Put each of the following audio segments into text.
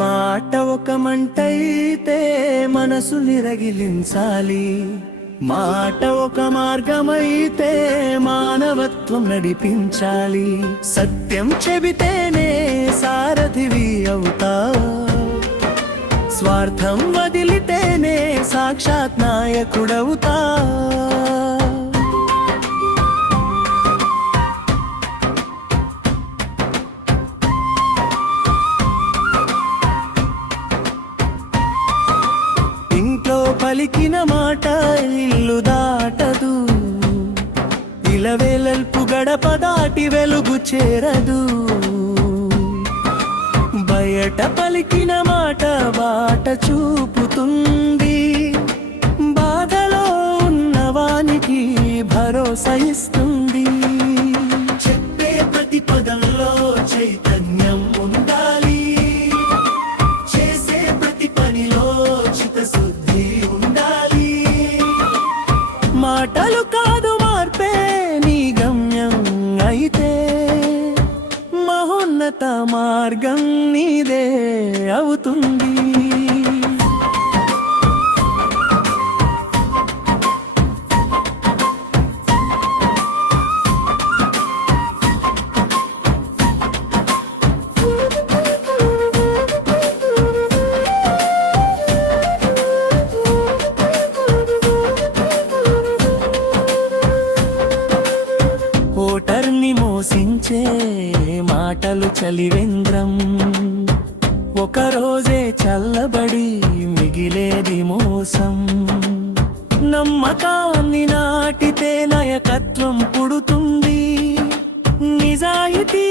మాట ఒక మంటైతే మనసుని రగిలించాలి. మాట ఒక మార్గమైతే మానవత్వం నడిపించాలి. సత్యం చెబితేనే సారథివి అవుతా, స్వార్థం వదిలితేనే సాక్షాత్ నాయకుడవుతా. ఇంట్లో పలికిన మాట ఇల్లు దాటదు, ఇలవేలల్పు గడప దాటి వెలుగు చేరదు. బయట పలికిన మాట బాట చూపుతుంది, బాధలో ఉన్నవానికి భరోసా ఇస్తుంది. చెప్పే ప్రతి పదంలో చైతన్యం ఉండాలి, చేసే ప్రతి పనిలో చిత్తశుద్ధి ఉండాలి. మాటలు కాదు మార్పే నీ గమ్యం అయితే, మహోన్నత మార్గం నీదే అవుతుంది. ఓటర్ని మోసించే మాటలు చలివేంద్రం, ఒకరోజే చల్లబడి మిగిలేది మోసం. నమ్మకాన్ని నాటితే నాయకత్వం పుడుతుంది, నిజాయితీ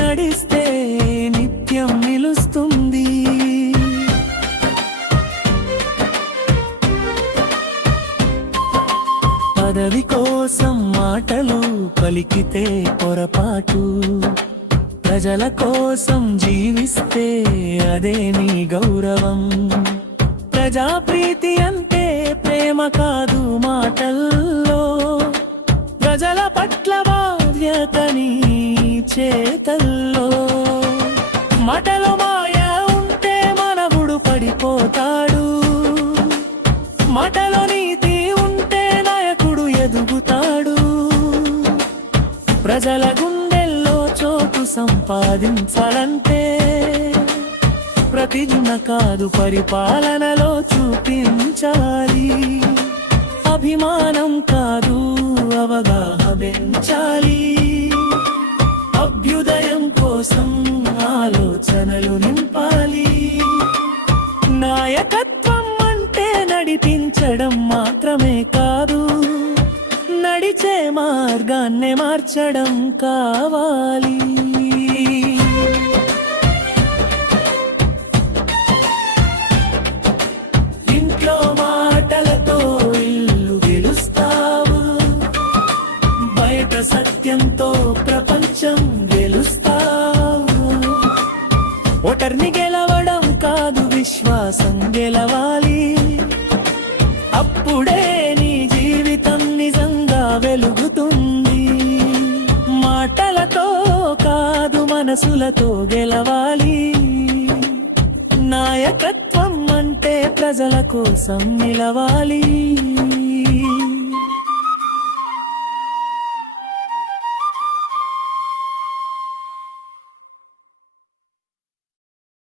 నడిస్తే నిత్యం నిలుస్తుంది. పదవి కోసం మాటలు పలికితే పొరపాటు, ప్రజల కోసం జీవిస్తే అదే నీ గౌరవం. ప్రజాప్రీతి అంటే ప్రేమ కాదు మాటల్లో, ప్రజల పట్ల బాధ్యతని చేతల్లో. మాటలో మాయ ఉంటే మనవుడు పడిపోతాడు, మాటలో నీతి ఉంటే నాయకుడు ఎదుగుతాడు. ప్రజల గుండెల్లో చోటు సంపాదించాలంటే ప్రతిజ్ఞ కాదు పరిపాలనలో చూపించాలి. అభిమానం కాదు అవగాహన పెంచాలి, అభ్యుదయం కోసం ఆలోచనలు నింపాలి. నాయకత్వం అంటే నడిపించడం మాత్రమే కాదు, నడిచే మార్గాన్నే మార్చడం కావాలి. ఇంట్లో మాటలతో ఇల్లు గెలుస్తావు, బయట సత్యంతో ప్రపంచం గెలుస్తావు. ఓటర్ని గెలవడం కాదు విశ్వాసం గెలవాలి, అప్పుడే నీ జీవితం నిజంగా వెలుగుతుంది. మాటలతో కాదు మనసులతో గెలవాలి, నాయకత్వం అంటే ప్రజల కోసం నిలవాలి.